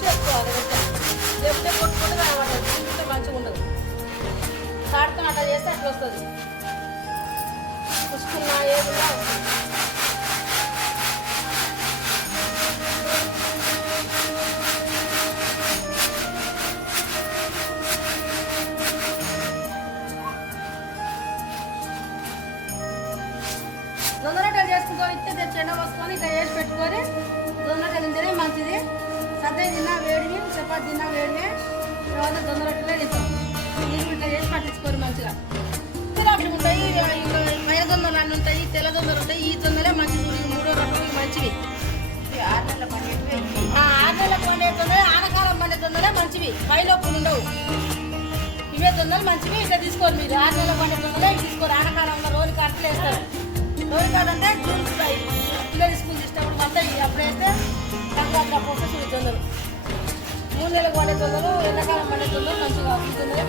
Push చేసుకోవాలి లేకపోతే కొట్టుకుంటే అనమాట మంచిగా ఉండదు. కాడుతో అట్లా చేస్తే అట్లా వస్తుంది. పుష్కున్నా ఏదున్నా జొన్న రొట్టెలు చేసుకుంటాం. ఇస్తే చెండ పోసుకొని ఇట్లా వేసి పెట్టుకొని జొన్న రొట్టెలు తింటేనే మంచిది. సద్ద తిన్నా వేడివి, చపాతి తిన్నా వేడివే, తర్వాత జొన్న రొట్టెలే తింటాం. నీళ్ళు ఇట్లా చేసి పట్టించుకోరు మంచిగా. రొట్టెలు ఉంటాయి, మైల జొన్నలు అన్నీ ఉంటాయి, తెల్ల జొన్నలు ఉంటాయి. ఈ జొన్నలే మంచిది. మూడో రొట్టెలు మంచివి. 6 నెలల పండే జొన్నలే, ఆనకాలం పండే జొన్నలే మంచివి. పైలోపులు ఉండవు. ఇవే జొన్నలు మంచివి. ఇట్లా తీసుకోరు మీరు. 6 నెలల పండే జొన్నలే తీసుకోరు. ఆనకాలంలో రోజు కట్టలు వేస్తారు. రోజు కాదంటే జూన్ పిల్లలు స్కూల్ తీసినప్పుడు వస్తాయి. అప్పుడు వేస్తే సంక్రాంతి అప్పుడు వస్తే జొన్నలు. 3 నెలలకు పండే జొన్నలు, ఎండాకాలం పండే జొన్నలు మంచిగా. ఈ జొన్నలే